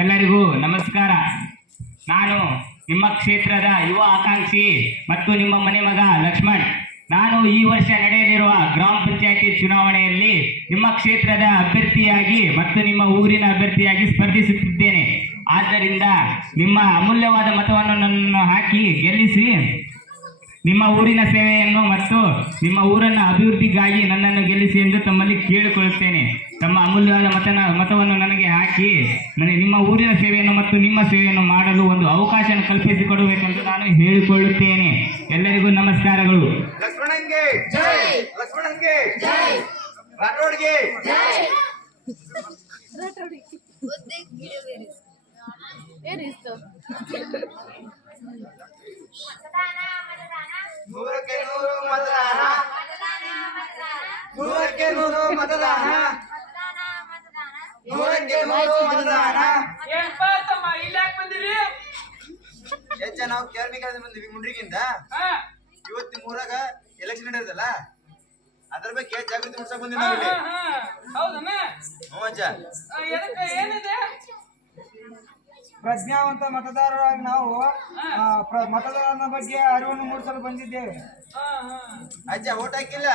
ಎಲ್ಲರಿಗೂ ನಮಸ್ಕಾರ. ನಾನು ನಿಮ್ಮ ಕ್ಷೇತ್ರದ ಯುವ ಆಕಾಂಕ್ಷಿ ಮತ್ತು ನಿಮ್ಮ ಮನೆ ಮಗ ಲಕ್ಷ್ಮಣ್. ನಾನು ಈ ವರ್ಷ ನಡೆಯಲಿರುವ ಗ್ರಾಮ ಪಂಚಾಯತಿ ಚುನಾವಣೆಯಲ್ಲಿ ನಿಮ್ಮ ಕ್ಷೇತ್ರದ ಅಭ್ಯರ್ಥಿಯಾಗಿ ಮತ್ತು ನಿಮ್ಮ ಊರಿನ ಅಭ್ಯರ್ಥಿಯಾಗಿ ಸ್ಪರ್ಧಿಸುತ್ತಿದ್ದೇನೆ. ಆದ್ದರಿಂದ ನಿಮ್ಮ ಅಮೂಲ್ಯವಾದ ಮತವನ್ನು ನನ್ನನ್ನು ಹಾಕಿ ಗೆಲ್ಲಿಸಿ ನಿಮ್ಮ ಊರಿನ ಸೇವೆಯನ್ನು ಮತ್ತು ನಿಮ್ಮ ಊರನ್ನ ಅಭಿವೃದ್ಧಿಗಾಗಿ ನನ್ನನ್ನು ಗೆಲ್ಲಿಸಿ ಎಂದು ತಮ್ಮಲ್ಲಿ ಕೇಳಿಕೊಳ್ಳುತ್ತೇನೆ. ತಮ್ಮ ಅಮೂಲ್ಯವಾದ ಮತವನ್ನು ನನಗೆ ಹಾಕಿ ನಿಮ್ಮ ಊರಿನ ಸೇವೆಯನ್ನು ಮತ್ತು ನಿಮ್ಮ ಸೇವೆಯನ್ನು ಮಾಡಲು ಒಂದು ಅವಕಾಶ ಕಲ್ಪಿಸಿಕೊಡಬೇಕೆಂದು ನಾನು ಹೇಳಿಕೊಳ್ಳುತ್ತೇನೆ. ಎಲ್ಲರಿಗೂ ನಮಸ್ಕಾರಗಳು. ಲಕ್ಷ್ಮಣಂಗೆ ಜೈ, ಲಕ್ಷ್ಮಣಂಗೆ ಜೈ, ರಾಠೋಡ್ಗೆ ಜೈ. ನೂರಕ್ಕೆ ನೂರು ಮತದಾನ, ನೂರಕ್ಕೆ ನೂರು ಮತದಾನ, ನೂರಕ್ಕೆ ನೂರು ಮತದಾನ. ಹೆಚ್ಚ ನಾವು ಕೇರ್ಮಿಕಲ್ ಬಂದಿವಿ ಮುಂಡ್ರಿಗಿಂದ. ಇವತ್ತು ನಿಮ್ಮ ಊರಾಗ ಎಲೆಕ್ಷನ್ ನಡೆದಲ್ಲ, ಅದ್ರ ಬಗ್ಗೆ ಜಾಗೃತಿ ಮೂಡಿಸಕ್ ಬಂದಿವಿ ನಾವಿಲ್ಲಿ. ಪ್ರಜ್ಞಾವಂತ ಮತದಾರರಾಗಿ ನಾವು ಮತದಾರನ ಬಗ್ಗೆ ಅರಿವನ್ನು ಮೂಡಿಸಲು ಬಂದಿದ್ದೇವೆ. ಅಜ್ಜ ಓಟ್ ಹಾಕಿಲ್ಲ?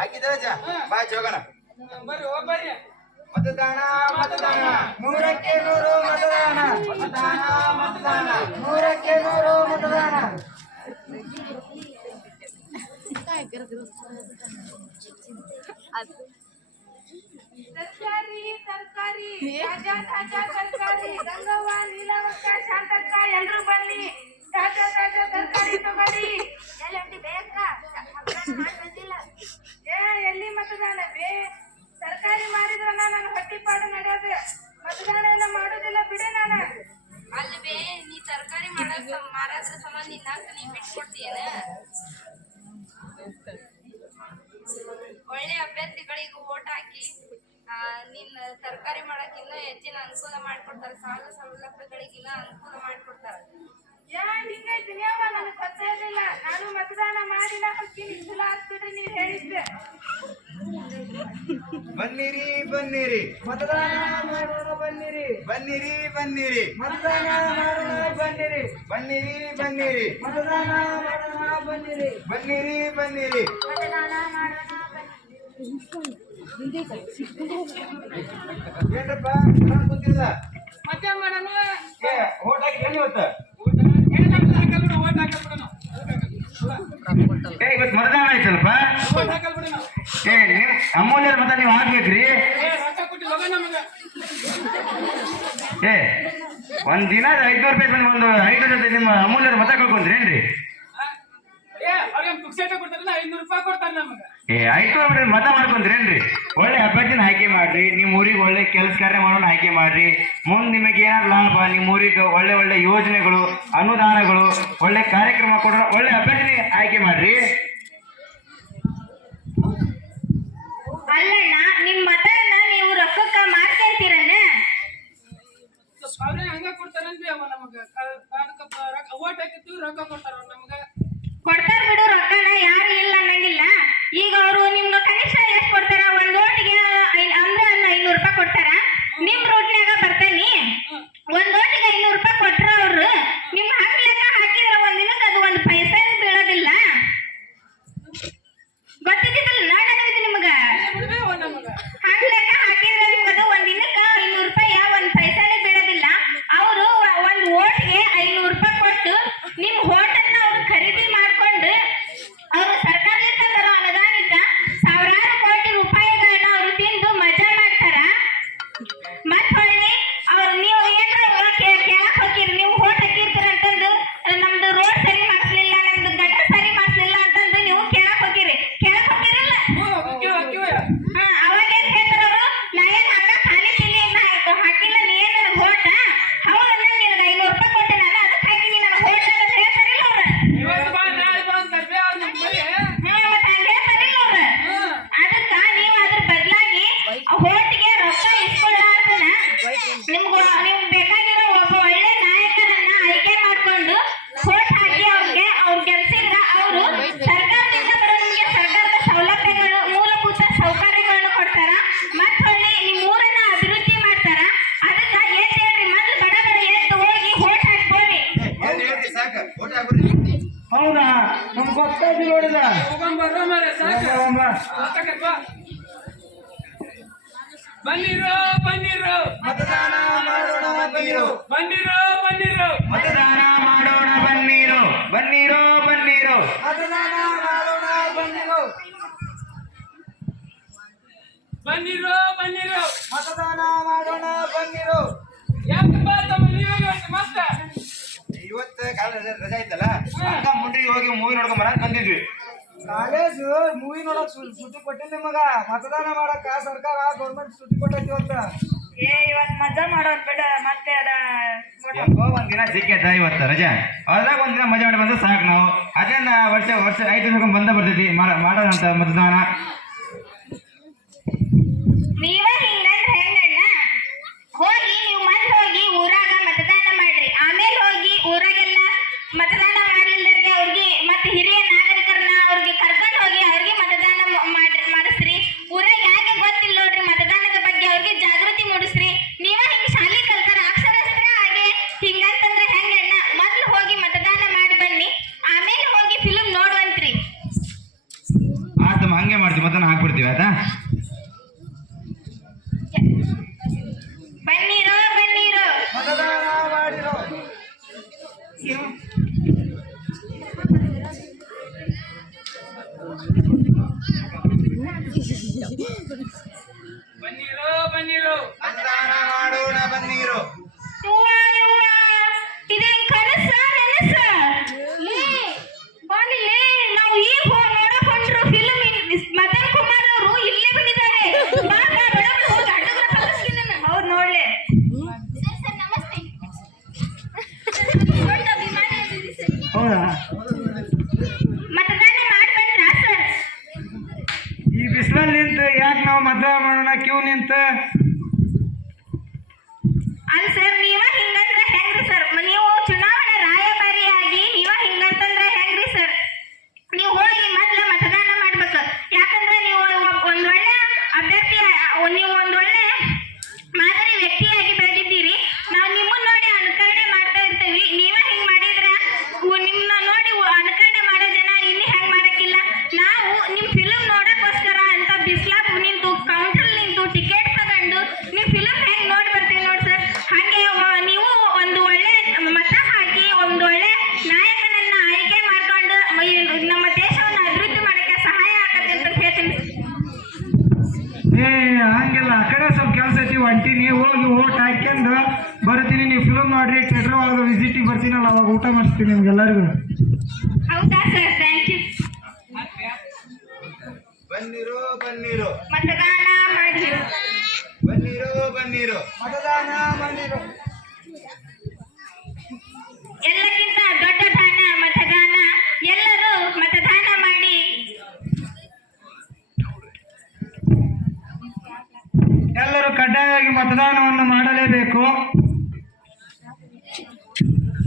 ಹಾಕಿದ್ರೆ ಅಜ್ಜ ಬಾ ಹೋಗೋಣ. ಮತದಾನ ಮತದಾನ, ನೂರಕ್ಕೆ ನೂರು ಮತದಾನ, ಮತದಾನ ಮತದಾನ, ನೂರಕ್ಕೆ ನೂರು ಮತದಾನ. ತರಕಾರಿ ತರಕಾರಿ, ತಾಜಾ ತಾಜಾ ತರಕಾರಿ, ಗಂಗವ್ವ ನೀಲವಕ್ಕ ಶಾಂತಕ್ಕ ಎಲ್ರು ಬನ್ನಿ, ತಾಜಾ ತಾಜಾ ತರಕಾರಿ ತಗೊಳ್ಳಿ. ಎಲ್ಲಿ ಮತದಾನ ಬೇ? ತರಕಾರಿ ಮಾರಿದ್ರ ನನ್ನ ಹೊಟ್ಟಿಪಾಡು ನಡೆಯೋದು, ಮತದಾನ ಎಲ್ಲ ಮಾಡೋದಿಲ್ಲ ಬಿಡೆ. ನಾನು ಅಲ್ಲಿ ಬೇ, ನೀ ತರಕಾರಿ ಮಾರಾದ್ರ ಸಂಬಂಧ ನೀ ಬಿಟ್ಕೊಡ್ತೀಯನ? ಒಳ್ಳೆ ಅಭ್ಯರ್ಥಿಗಳಿಗೆ ಓಟ್ ಹಾಕಿ ನಿನ್ನ ತರಕಾರಿ ಮಾಡಕ್ ಇನ್ನೂ ಹೆಚ್ಚಿನ ಅನುಕೂಲ ಮಾಡಿಕೊಡ್ತಾರೆ. ಸಾಲ ಸೌಲಭ್ಯಗಳಿಗಿನ್ನ ಅನುಕೂಲ ಮಾಡಿಕೊಡ್ತಾರ. ಹಿಂಗೈತಿ ನೀವ ನನಗೆ ಗೊತ್ತೇ ಇರಲಿಲ್ಲ. ನಾನು ಮತದಾನ ಮಾಡಿನ ಹೋಗ್ತೀನಿ. ಚಲೋ ಆಗ್ಬಿಡ್ರಿ ನೀವ್ ಹೇಳಿದ್ದೆ. ಬನ್ನಿರಿ ಬನ್ನಿರಿ, ಮತದಾನ ಮಾಡೋಣ ಬನ್ನಿರಿ, ಬನ್ನಿರಿ ಬನ್ನಿರಿ, ಮತದಾನ ಮಾಡೋಣ ಬನ್ನಿರಿ, ಬನ್ನಿರಿ ಬನ್ನಿರಿ, ಮತದಾನ ಮಾಡೋಣ ಬನ್ನಿರಿ, ಬನ್ನಿರಿ ಬನ್ನಿರಿ. ಮತದಾನ ಮಾಡೋಣ ಏನ್ರಪ್ಪ ಕುಂತಿಲ್ಲ? ಮತ್ತೆ ಮಾಡೋಣ. ಓಟ್ ಹಾಕಿ ಇವತ್ತು ಇವತ್ತು ಮತದಾನ ಆಯ್ತಲ್ಪ. ಅಮೂಲ್ಯದ ಮತ ನೀವು ಹಾಕ್ಬೇಕ್ರಿ. ಒಂದ್ ದಿನ 500 ರೂಪಾಯಿ ಒಂದು 5 ಜೊತೆ ನಿಮ್ಮ ಅಮೂಲ್ಯದ ಮತ ಕಳ್ಕೊಂಡ್ರೇನ್ರಿ? 500 ಮತ ಮಾಡ್ಕೊಂಡ್ರೇನ್ರಿ? ಒಳ್ಳೆ ಅಭ್ಯರ್ಥಿನ ಆಯ್ಕೆ ಮಾಡ್ರಿ. ನಿಮ್ ಊರಿಗೆ ಒಳ್ಳೆ ಕೆಲಸ ಕಾರ್ಯ ಮಾಡೋಣ ಆಯ್ಕೆ ಮಾಡ್ರಿ. ಮುಂದ್ ನಿಮಗೆ ಏನಾದ್ರು ಲಾಭ, ನಿಮ್ ಊರಿಗೆ ಒಳ್ಳೆ ಒಳ್ಳೆ ಯೋಜನೆಗಳು, ಅನುದಾನಗಳು, ಒಳ್ಳೆ ಕಾರ್ಯಕ್ರಮ ಕೊಡೋಣ, ಒಳ್ಳೆ ಅಭ್ಯರ್ಥಿನ ಆಯ್ಕೆ ಮಾಡ್ರಿ. ಅಲ್ಲಣ್ಣ, ನಿಮ್ ಮತನ ನೀವು ರೊಕ್ಕಕ್ಕ ಮಾರ್ಕೊಂತೀರಣ್ಣ? ಹಂಗ ಕೊಡ್ತಾರಂದ್ರೆ ನಮಗ ಓಟ್ ಹಾಕಿರ್ತೀವಿ, ರೊಕ್ಕ ಕೊಡ್ತಾರ ನಮ್ಗ. ಕೊಡ್ತಾರ ಬಿಡು ರೊಕ್ಕನ, ಯಾರು ಇಲ್ಲ ಅನ್ನಂಗಿಲ್ಲ. ಈಗ ಅವರು ನಿಮ್ಗೆ ಕನಿಷ್ಠ ಎಷ್ಟು ಕೊಡ್ತಾರ? ಒಂದ್ ಓಟಿಗೆ ಅಂದ್ರೆ 500 ರೂಪಾಯಿ ಕೊಡ್ತಾರ. ನಿಮ್ ರೋಡ್ನ್ಯಾಗ ಬರ್ತೇನಿ, ಒಂದ್ ಓಟಿಗೆ 500 ರೂಪಾಯಿ ಕೊಟ್ರ ಅವ್ರು ನಿಮ್ ಹಂಗ್ ಲೆಕ್ಕ ಹಾಕಿದ್ರ ಒಂದ್ ದಿನಕ್ಕೆ ಅದು 1 ಪೈಸೆ ಬೀಳೋದಿಲ್ಲ. ಗೊತ್ತಿದ್ದಿಲ್ಲ ನನಗೆ ನಿಮ್ಗ. ಹಂಗ್ ಲೆಕ್ಕ ಹಾಕಿದ್ರೆ ನಿಮ್ಗದು ಒಂದ್ ದಿನಕ್ಕೆ 500 ರೂಪಾಯಿ 1 ಪೈಸೆನೇ ಬೀಳೋದಿಲ್ಲ. ಅವರು ಒಂದ್ ಓಟ್ಗೆ 500 ರೂಪಾಯಿ ಕೊಟ್ಟು ನಿಮ್ ಹೋಟೆಲ್ನ ಅವ್ರು ಖರೀದಿ ಮಾಡ್ಕೊಂಡು ಹೌದಾ ನಮ್ಗೆ ಗೊತ್ತಾಯ್ತು ನೋಡಿದ ಹೋಗಂಬರ್ರ ಮಾರ್ರೆ, ಸಾಕು. ಸಾಕಾಗೈತ್ ಬಾ. ಬನ್ನಿರೋ ಬನ್ನಿರೋ ಮತದಾನ ಮಾಡೋಣ ಬನ್ನಿರು. ಬನ್ನಿರೋ ಬನ್ನಿರೋ ಮತದಾನ ಮಾಡೋಣ ಬನ್ನಿರು, ಬನ್ನಿರೋ ಬನ್ನಿರು. ಮತದಾನ ಮಾಡೋಣ ಬನ್ನಿರು. ಬನ್ನಿರೋ ಬನ್ನಿರೋ. ಮತದಾನ ಮಾಡೋಣ ಬನ್ನಿರು. ಯಾಕಪ್ಪ ತಮ್ಮ ನೀವೇ ಇವತ್ತು ಮತ್ತೆ ಇವತ್ತು ಕಾಲ ರಜೆ ಐತಲ್ಲ, ಅಕ್ಕ ಮುಂಡ್ರಿಗೆ ಹೋಗಿ ಮೂವಿ ನೋಡ್ಕೊಂಡ್ ಬರಕ್ ಬಂದಿದ್ವಿ. ಕಾಲೇಜು ಮೂವಿ ನೋಡಕ್ ಸುದ್ದಿ ಕೊಟ್ಟಿಲ್ಲ ನಿಮಗ. ಮತದಾನ ಮಾಡಕ್ಕ ಸರ್ಕಾರ ಗೌರ್ಮೆಂಟ್ ಸುದ್ದಿ ಕೊಟ್ಟೈತಿ ಇವತ್ತ. ಇವತ್ ಮಜಾ ಮಾಡೋದ್ ಬಿಡ ಮತ್ತೆ ಹೆಂಗೋ ಒಂದಿನ ಸಿಕ್ಕೈತ ಇವತ್ತು ರಜೆ, ಅದ್ರಾಗ ಒಂದಿನ ಮಜಾ ಮಾಡಿ ಬಂದ್ರೆ ಸಾಕು. ನಾವು ಅದನ್ನ ವರ್ಷ 5 ದಿನ ಬಂದ ಬರ್ತೈತಿ ಮಾಡೋದಂತ ಮತದಾನ. ನೀವ ಹಿಂಗಂದ್ರೆ ಹೆಂಗಣ್ಣ? ಹೋಗಿ ನೀವು ಮೊದ್ಲು ಹೋಗಿ ಊರಾಗ ಮತದಾನ ಮಾಡ್ರಿ, ಆಮೇಲೆ ಹೋಗಿ ಊರಾಗೆಲ್ಲ ಮತದಾನ ಮಾಡ್ಲಿಲ್ದವ್ರಿಗೆ ಅವ್ರಿಗೆ ಮತ್ತೆ ಹಿರಿಯ ನಾಗರಿಕರನ್ನ ಅವ್ರಿಗೆ ಕರ್ಕೊಂಡು ಹೋಗಿ ಅವ್ರಿಗೆ ಮತದಾನ ಮಾಡಿಸ್ರಿ. ಊರಾಗ ಯಾಕೆ ಗೊತ್ತಿಲ್ಲ ನೋಡ್ರಿ ಮತದಾನದ ಬಗ್ಗೆ ಅವ್ರಿಗೆ ಜಾಗೃತಿ ಮೂಡಿಸ್ರಿ. ನೀವ ಹಿಂಗ್ ಶಾಲಿ ಕಲ್ತಾರ ಅಕ್ಷರಸ್ತ್ರ ಹಾಗೆ ಹಿಂಗಂತಂದ್ರೆ ಹೆಂಗಣ್ಣ? ಮೊದ್ಲು ಹೋಗಿ ಮತದಾನ ಮಾಡಿ ಬನ್ನಿ, ಆಮೇಲೆ ಹೋಗಿ ಫಿಲ್ಮ್ ನೋಡುವಂತ್ರಿ. ಆತಮ್ಮ ಹಂಗೆ ಮಾಡ್ತೀವಿ, ಮತದಾನ ಹಾಕ್ಬಿಡ್ತೀವಿ ಆಯ್ತಾ? ಬನ್ನಿರೋ ಬನ್ನಿರೋ. ಮತದಾನ ಮಾಡಿರೋ. ಬನ್ನಿರೋ ಬನ್ನಿರೋ ಮತದಾನ ಮಾಡೋಣ ಬನ್ನಿರು. ಯವ್ವಾ, ಯವ್ವಾ, ಇದೇನ್ ಕನಸ ನನಸ? ಬಾನಿಲೆ, ನಾವು ಈಗ ನೋಡಕ್ ಹೊಂಟ್ರು ಫಿಲ್ಮ್. ಮದನ್ ಕುಮಾರ್ ಅವರು ಇಲ್ಲೇ ಬಂದಿದ್ದಾರೆ. ಬಾ ಬಾ, ಬಡಬಡ ಹೋಗಿ ಅಡ್ಡಗಳ ಕಳಿಸ್ಲಿ ನನ್ನ. ಹೌದು ನೋಡ್ಲೆ. ಸರ್ ನಮಸ್ತೆ. ದೊಡ್ಡ ಅಭಿಮಾನಿ ಇದ್ದೀರಿ ಸರ್. ಹೌದಾ? ಮತದಾನ ಮಾಡಿ ಬಂದ್ರಾ ಸರ್? ಈ ಬಿಸಿಲಲ್ಲಿ ನಿಂತು ಯಾಕೆ ನಾವು ಮತದಾನ ಮಾಡೋಣ ಕ್ಯೂ ನಿಂತು? ಅಲ್ಲ ಸರ್, ನೀವ ಹಿಂಗಂದ್ರೆ ಹೆಂಗ್ರಿ ಸರ್? ನೀವು ಚುನಾವಣಾ ರಾಯಭಾರಿಯಾಗಿ ನೀವ ಹಿಂಗಂತಂದ್ರೆ ಹೆಂಗ್ರಿ ಸರ್? ನೀವು ಹೋಗಿ ಮೊದ್ಲು ಮತದಾನ ಮಾಡ್ಬೇಕು. ಯಾಕಂದ್ರೆ ನೀವು ಒಂದೊಳ್ಳೆ ಅಭ್ಯರ್ಥಿ, ನೀವು ಒಂದೊಳ್ಳೆ ಮಾದರಿ ವ್ಯಕ್ತಿಯಾಗಿ ಬೆಳೆದಿದ್ದೀರಿ. ನಾವು ನಿಮ್ಮನ್ನ ನೋಡಿ ಅನುಕರಣೆ ಮಾಡ್ತಾ ಇರ್ತೀವಿ. ನೀವ ಹಿಂಗ್ ಮಾಡಿದ್ರ ನಿಮ್ಮನ್ನ ನೋಡಿ ಅನುಕರಣೆ ಮಾಡೋ ಜನ ಇಲ್ಲಿ ಹೆಂಗ್ ಮಾಡಕ್ಕಿಲ್ಲ. ನಾವು ನಿಮ್ ಫಿಲ್ಮ್ ನೋಡಕ್ಕೋಸ್ಕರ ಅಂತ ಬಿಸ್ಲಾಗ ನಿಂತು ಕೌಂಟರ್ ನಿಂತು ಟಿಕೆಟ್ ತಗೊಂಡು ನೀವು ಫಿಲ್ಮ್ ಹೆಂಗ್ ನೋಡಿ ಬರ್ತೀವಿ ನೋಡಿ ಸರ್. ಹಾಗೆ ನೀವು ಒಂದು ಒಳ್ಳೆ ಮತ ಹಾಕಿ ಒಂದು ಒಳ್ಳೆ ನಾಯಕನನ್ನ ಆಯ್ಕೆ ಮಾಡ್ಕೊಂಡು ನಮ್ಮ ದೇಶವನ್ನು ಅಭಿವೃದ್ಧಿ ಮಾಡಕ್ಕೆ ಸಹಾಯ ಆಗತ್ತೆ ಅಂತ ಹೇಳ್ತೀನಿ. ಏ ಹಂಗೆಲ್ಲ ಆ ಕಡೆ ಸ್ವಲ್ಪ ಕೆಲಸ ಐತಿ, ಹೊಂಟೀನಿ. ಹೋಗಿ ಓಟ್ ಹಾಕ್ಯಂಡು ಬರ್ತೀನಿ. ನೀವು ಫಿಲ್ಮ್ ನೋಡ್ರಿ, ಥಿಯೇಟರ್ ಒಳಗೆ ವಿಸಿಟಿಗೆ ಬರ್ತೀನಲ್ಲ, ಅವಾಗ ಊಟ ಮಾಡಿಸ್ತೀನಿ ನಿಮ್ಗೆಲ್ಲರಿಗೂ. ಹೌದಾ ಸರ್? Thank you. ಬನ್ನಿರು ಬನ್ನಿರು, ಮತದಾನ ಮಾಡಿ. ಬನ್ನಿರು ಬನ್ನಿರು. ಮತದಾನ ಮಾಡಿರೋ. ಎಲ್ಲಕ್ಕಿಂತ ದೊಡ್ಡ ದಾನ ಮತದಾನ. ಎಲ್ಲರೂ ಮತದಾನ ಮಾಡಿ. ಎಲ್ಲರೂ ಕಡ್ಡಾಯವಾಗಿ ಮತದಾನವನ್ನು ಮಾಡಲೇಬೇಕು.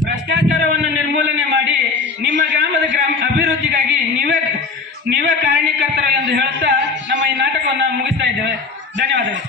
ಭ್ರಷ್ಟಾಚಾರವನ್ನು ನಿರ್ಮೂಲನೆ ಮಾಡಿ ನಿಮ್ಮ ಗ್ರಾಮದ ಅಭಿವೃದ್ಧಿಗಾಗಿ ನೀವೇ ಕಾರಣೀಕರ್ತರು ಎಂದು ಹೇಳುತ್ತಾ ನಮ್ಮ ಈ ನಾಟಕವನ್ನು ಮುಗಿಸ್ತಾ ಇದ್ದೇವೆ. ಧನ್ಯವಾದಗಳು.